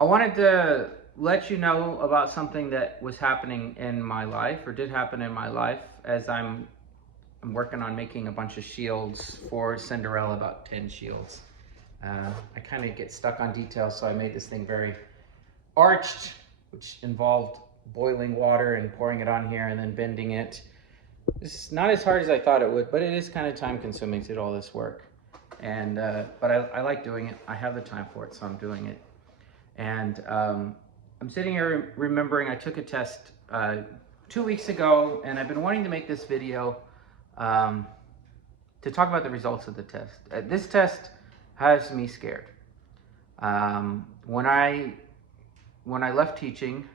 I wanted to let you know about something that was happening in my life, or did happen in my life, as I'm working on making a bunch of shields for Cinderella, about 10 shields. I kind of get stuck on details, so I made this thing very arched, which involved boiling water and pouring it on here and then bending it. It's not as hard as I thought it would, but it is kind of time consuming to do all this work. And but I like doing it. I have the time for it, so I'm doing it. And I'm sitting here remembering I took a test 2 weeks ago, and I've been wanting to make this video um, to talk about the results of the test. This test has me scared. When I left teaching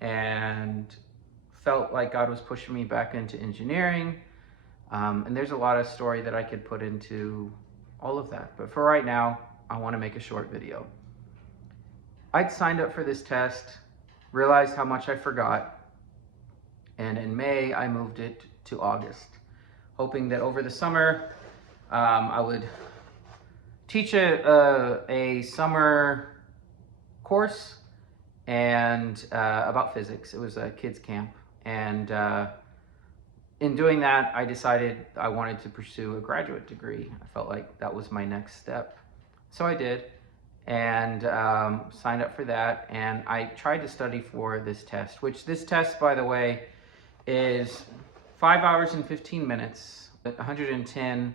and felt like God was pushing me back into engineering, and there's a lot of story that I could put into all of that. But for right now, I want to make a short video. I'd signed up for this test, realized how much I forgot, and in May I moved it to August, hoping that over the summer I would teach a summer course and about physics. It was a kids camp, and in doing that, I decided I wanted to pursue a graduate degree. I felt like that was my next step, so I did, and signed up for that. And I tried to study for this test, which this test, by the way, is 5 hours and 15 minutes, 110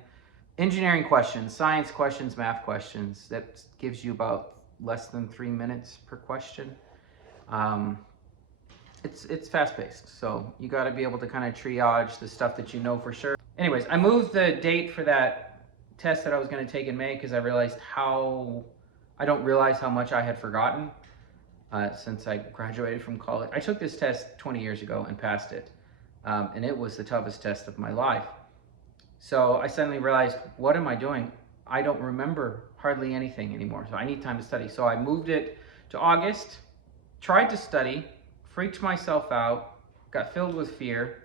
engineering questions, science questions, math questions. That gives you about less than 3 minutes per question. Um, it's fast paced, so you got to be able to kind of triage the stuff that you know for sure. Anyways, I moved the date for that test that I was going to take in May because I realized I don't realize how much I had forgotten since I graduated from college. I took this test 20 years ago and passed it, and it was the toughest test of my life. So I suddenly realized, what am I doing? I don't remember hardly anything anymore, so I need time to study. So I moved it to August, tried to study, freaked myself out, got filled with fear,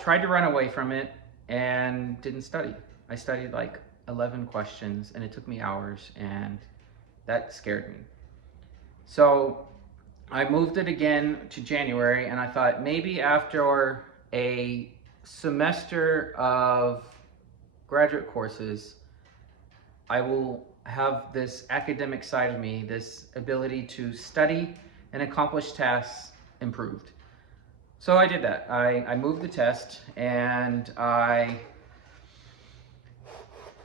tried to run away from it, and didn't study. I studied like 11 questions, and it took me hours, and that scared me. So I moved it again to January, and I thought maybe after a semester of graduate courses, I will have this academic side of me, this ability to study and accomplish tasks improved. So I did that. I moved the test, and I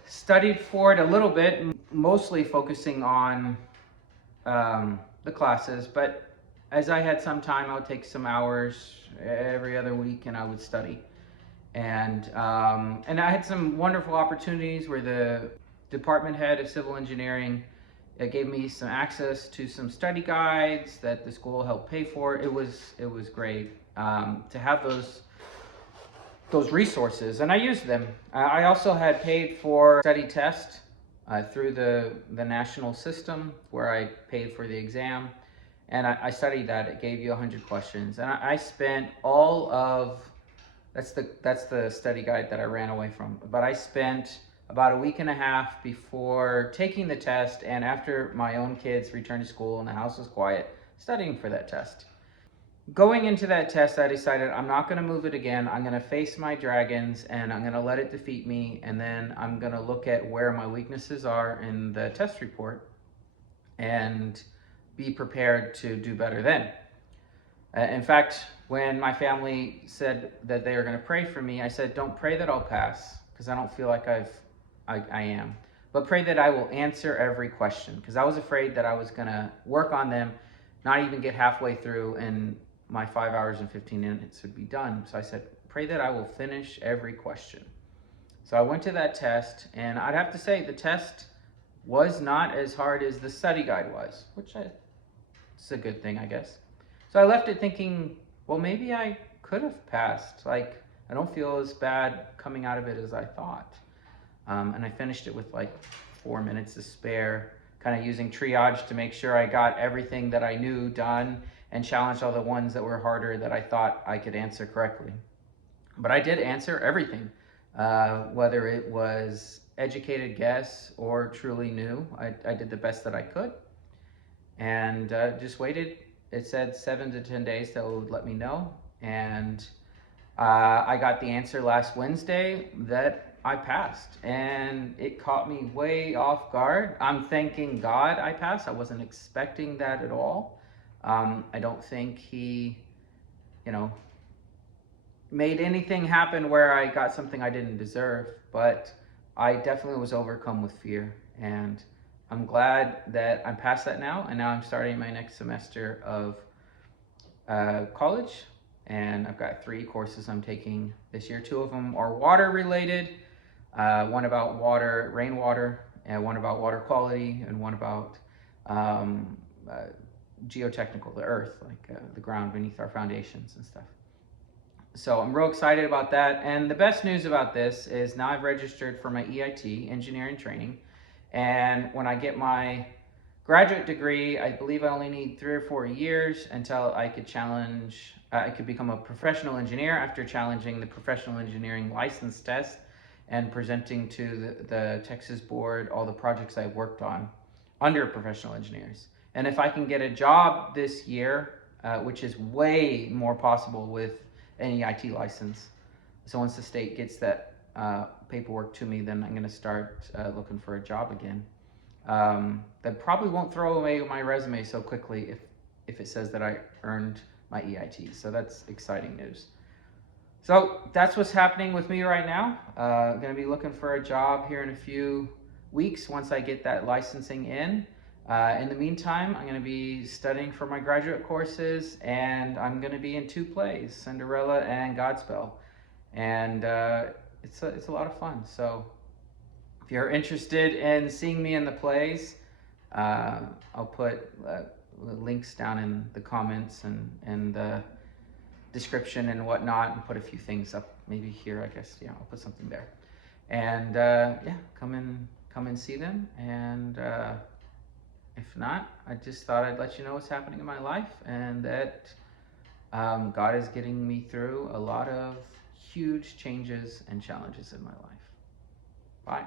studied for it a little bit, mostly focusing on the classes. But as I had some time, I would take some hours every other week, and I would study. And I had some wonderful opportunities where the department head of civil engineering gave me some access to some study guides that the school helped pay for. It was great to have those resources, and I used them. I also had paid for study test through the national system, where I paid for the exam, and I studied that. It gave you 100 questions, and I spent all of that's the study guide that I ran away from. But I spent about a week and a half before taking the test, and after my own kids returned to school and the house was quiet, studying for that test. Going into that test, I decided I'm not going to move it again. I'm going to face my dragons, and I'm going to let it defeat me, and then I'm going to look at where my weaknesses are in the test report and be prepared to do better then. In fact, when my family said that they were going to pray for me, I said, don't pray that I'll pass, because I don't feel like I am. But pray that I will answer every question, because I was afraid that I was going to work on them, not even get halfway through, and my 5 hours and 15 minutes would be done. So I said, pray that I will finish every question. So I went to that test, and I'd have to say the test was not as hard as the study guide was, which it's a good thing, I guess. So I left it thinking, well, maybe I could have passed. Like, I don't feel as bad coming out of it as I thought. And I finished it with like 4 minutes to spare, kind of using triage to make sure I got everything that I knew done, and challenged all the ones that were harder that I thought I could answer correctly. But I did answer everything, whether it was educated guess or truly new. I did the best that I could. and just waited. It said 7 to 10 days that would let me know, and I got the answer last Wednesday that I passed, and it caught me way off guard. I'm thanking God I passed. I wasn't expecting that at all. I don't think he, you know, made anything happen where I got something I didn't deserve, but I definitely was overcome with fear. And I'm glad that I'm past that now, and now I'm starting my next semester of college. And I've got 3 courses I'm taking this year. 2 of them are water related, one about water, rainwater, and one about water quality, and one about um, uh, geotechnical, the earth, like the ground beneath our foundations and stuff. So I'm real excited about that. And the best news about this is now I've registered for my EIT, engineering training. And when I get my graduate degree, I believe I only need 3 or 4 years until I could I could become a professional engineer after challenging the professional engineering license test and presenting to the Texas board all the projects I've worked on under professional engineers. And if I can get a job this year, which is way more possible with an EIT license. So once the state gets that paperwork to me, then I'm going to start looking for a job again. That probably won't throw away my resume so quickly if it says that I earned my EIT. So that's exciting news. So that's what's happening with me right now. I'm going to be looking for a job here in a few weeks once I get that licensing in the meantime, I'm going to be studying for my graduate courses, and I'm going to be in 2 plays, Cinderella and Godspell. And it's a lot of fun. So if you're interested in seeing me in the plays, I'll put links down in the comments and the description and whatnot, and put a few things up maybe here, I guess. Yeah, I'll put something there. And yeah, come and see them. And if not, I just thought I'd let you know what's happening in my life, and that God is getting me through a lot of huge changes and challenges in my life. Bye.